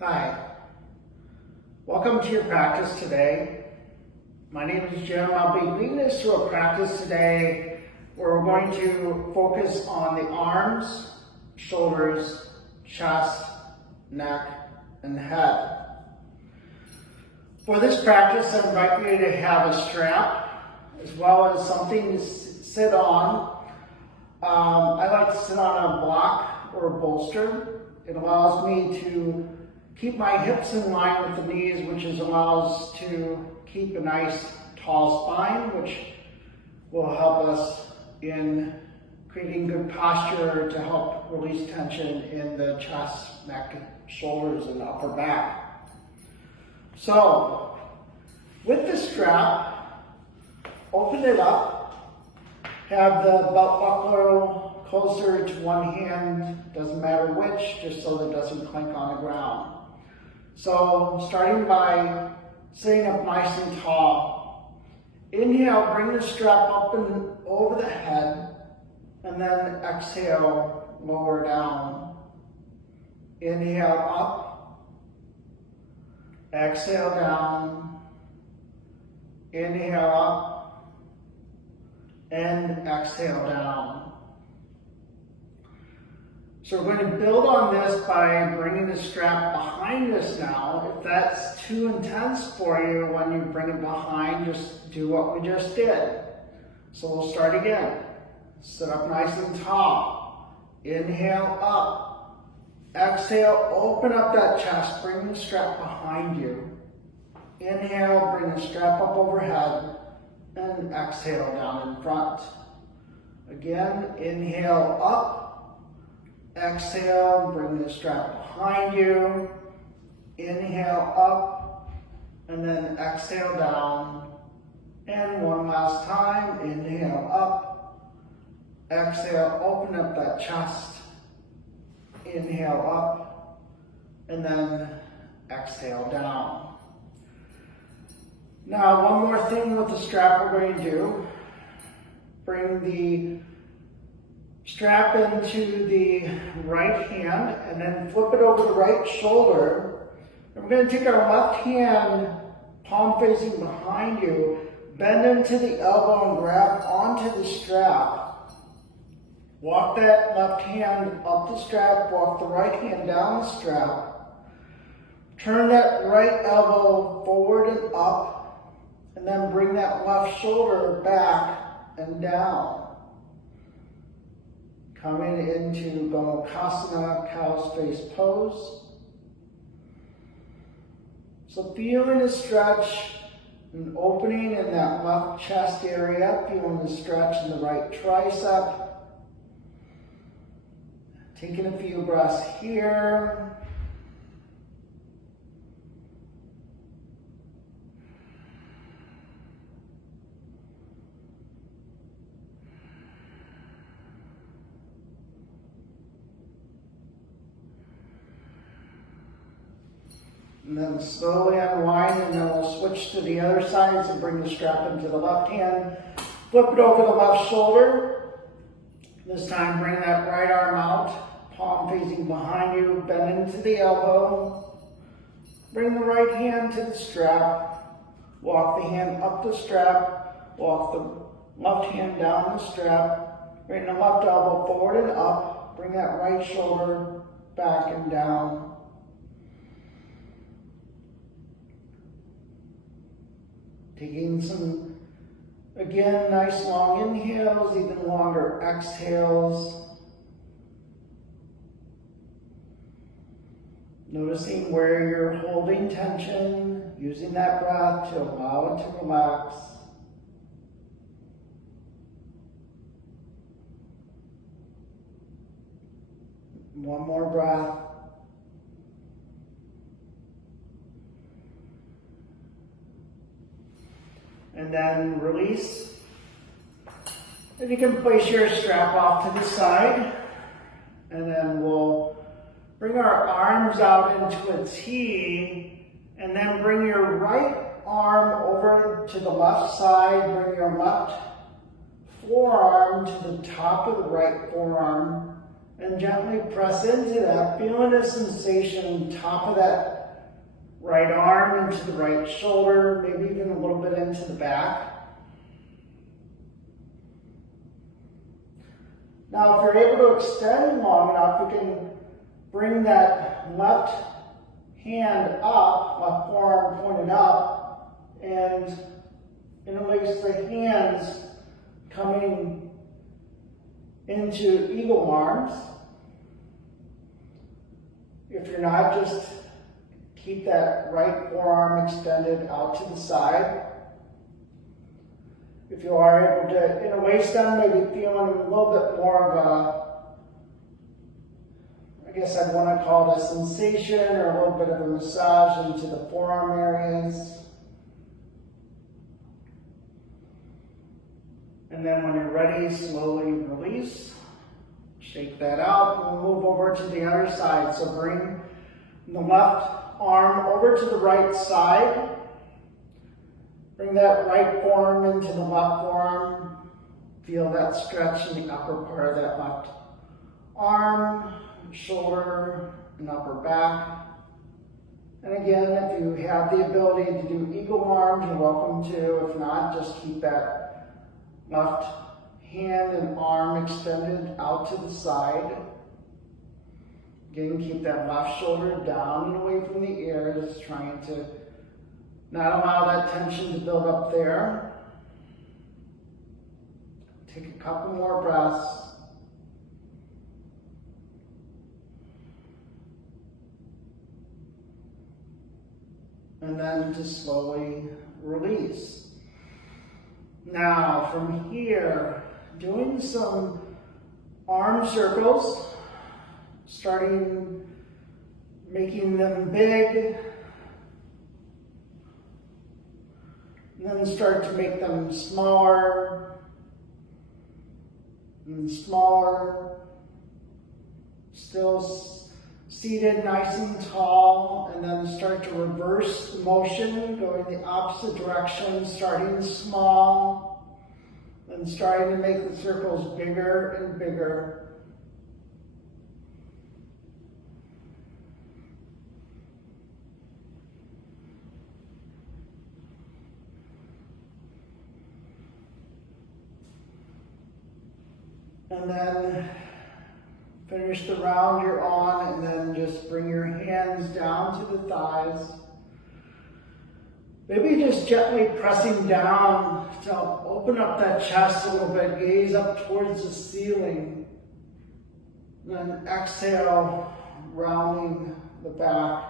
Hi, welcome to your practice today. My name is Jim. I'll be leading us through a practice today where we're going to focus on the arms, shoulders, chest, neck, and head. For this practice, I invite you to have a strap as well as something to sit on. I like to sit on a block or a bolster. It allows me to keep my hips in line with the knees, which allows to keep a nice tall spine, which will help us in creating good posture to help release tension in the chest, neck, shoulders, and upper back. So, with the strap, open it up, have the belt buckle closer to one hand, doesn't matter which, just so that it doesn't clink on the ground. So, starting by sitting up nice and tall. Inhale, bring the strap up and over the head, and then exhale, lower down. Inhale up, exhale down, inhale up, and exhale down. So we're going to build on this by bringing the strap behind us now. If that's too intense for you when you bring it behind, just do what we just did. So we'll start again. Sit up nice and tall. Inhale up. Exhale, open up that chest. Bring the strap behind you. Inhale, bring the strap up overhead. And exhale down in front. Again, inhale up. Exhale, bring the strap behind you. Inhale up, and then exhale down. And one last time, inhale up. Exhale, open up that chest. Inhale up, and then exhale down. Now, one more thing with the strap we're going to do. Bring the strap into the right hand and then flip it over the right shoulder. And we're going to take our left hand, palm facing behind you, bend into the elbow and grab onto the strap. Walk that left hand up the strap, walk the right hand down the strap. Turn that right elbow forward and up, and then bring that left shoulder back and down. Coming into Gomukhasana, cow's face pose. So feeling a stretch, an opening in that left chest area, feeling the stretch in the right tricep. Taking a few breaths here. And then slowly unwind, and then we'll switch to the other side. So bring the strap into the left hand. Flip it over the left shoulder. This time bring that right arm out, palm facing behind you, bend into the elbow. Bring the right hand to the strap. Walk the hand up the strap. Walk the left hand down the strap. Bring the left elbow forward and up. Bring that right shoulder back and down. Taking some, again, nice long inhales, even longer exhales. Noticing where you're holding tension, using that breath to allow it to relax. One more breath. And then release. And you can place your strap off to the side. And then we'll bring our arms out into a T. And then bring your right arm over to the left side. Bring your left forearm to the top of the right forearm. And gently press into that, feeling a sensation top of that right arm into the right shoulder, maybe even a little bit into the back. Now, if you're able to extend long enough, you can bring that left hand up, left forearm pointed up, and interlace the hands coming into eagle arms. If you're not, just keep that right forearm extended out to the side. If you are able to interlace them, maybe feeling a little bit more of a, I guess I'd want to call it a sensation or a little bit of a massage into the forearm areas. And then when you're ready, slowly release. Shake that out, and we'll move over to the other side. So bring the left arm over to the right side. Bring that right forearm into the left forearm. Feel that stretch in the upper part of that left arm, shoulder, and upper back. And again, if you have the ability to do eagle arms, you're welcome to. If not, just keep that left hand and arm extended out to the side. Again, keep that left shoulder down and away from the ears, trying to not allow that tension to build up there. Take a couple more breaths. And then just slowly release. Now, from here, doing some arm circles, starting making them big, and then start to make them smaller and smaller, still seated nice and tall, and then start to reverse the motion, going the opposite direction, starting small, and starting to make the circles bigger and bigger. And then finish the round you're on, and then just bring your hands down to the thighs. Maybe just gently pressing down to open up that chest a little bit, gaze up towards the ceiling. And then exhale, rounding the back.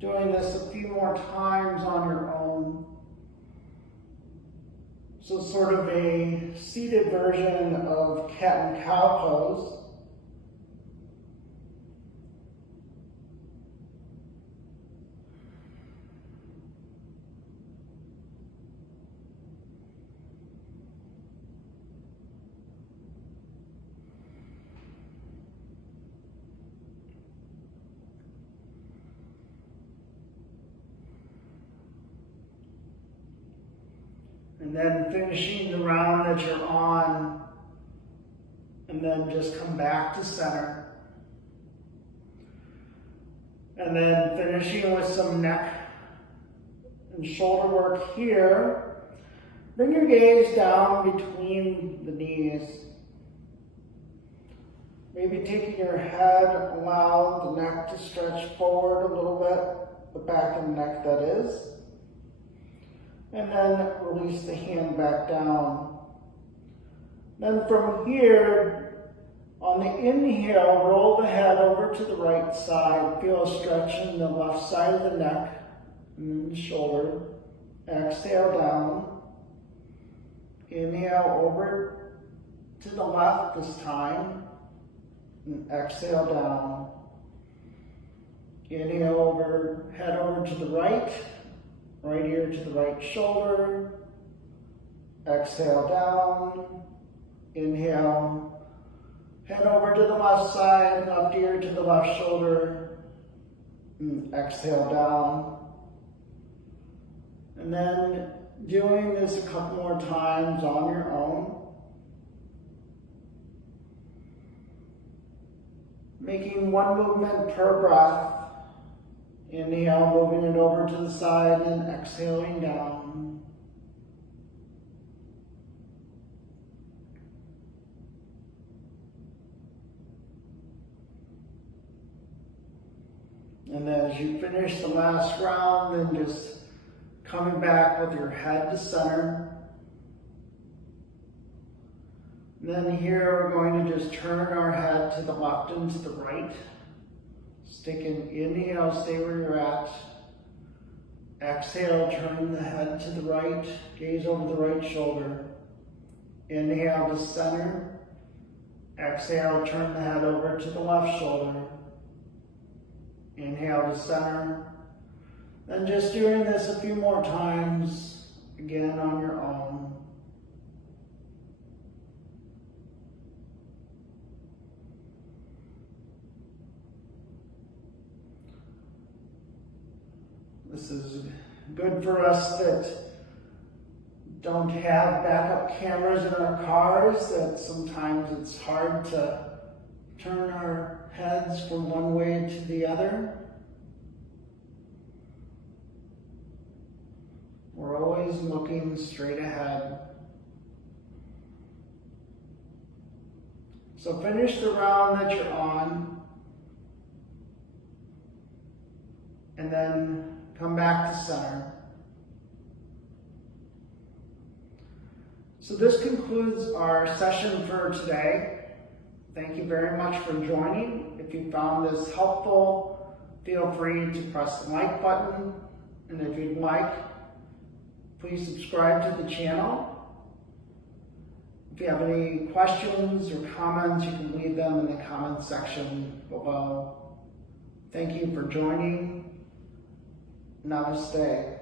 Doing this a few more times on your own. So sort of a seated version of cat and cow pose. And then finishing the round that you're on, and then just come back to center. And then finishing with some neck and shoulder work here. Bring your gaze down between the knees. Maybe taking your head, allow the neck to stretch forward a little bit, the back of the neck that is. And then release the hand back down. Then from here, on the inhale, roll the head over to the right side. Feel a stretch in the left side of the neck and then the shoulder. Exhale down. Inhale over to the left this time. And exhale down. Inhale over, head over to the right. Right ear to the right shoulder. Exhale down. Inhale. Head over to the left side, left ear to the left shoulder. And exhale down. And then doing this a couple more times on your own. making one movement per breath. Inhale, moving it over to the side and exhaling down. And as you finish the last round, then just coming back with your head to center. And then here we're going to just turn our head to the left and to the right. Sticking inhale, stay where you're at. Exhale, turn the head to the right, gaze over the right shoulder. Inhale to center. Exhale, turn the head over to the left shoulder. Inhale to center. Then just doing this a few more times, again on your own. This is good for us that don't have backup cameras in our cars, that sometimes it's hard to turn our heads from one way to the other. We're always looking straight ahead. So finish the round that you're on, and then come back to center. So this concludes our session for today. Thank you very much for joining. If you found this helpful, feel free to press the like button. And if you'd like, please subscribe to the channel. If you have any questions or comments, you can leave them in the comment section below. Thank you for joining. Namaste.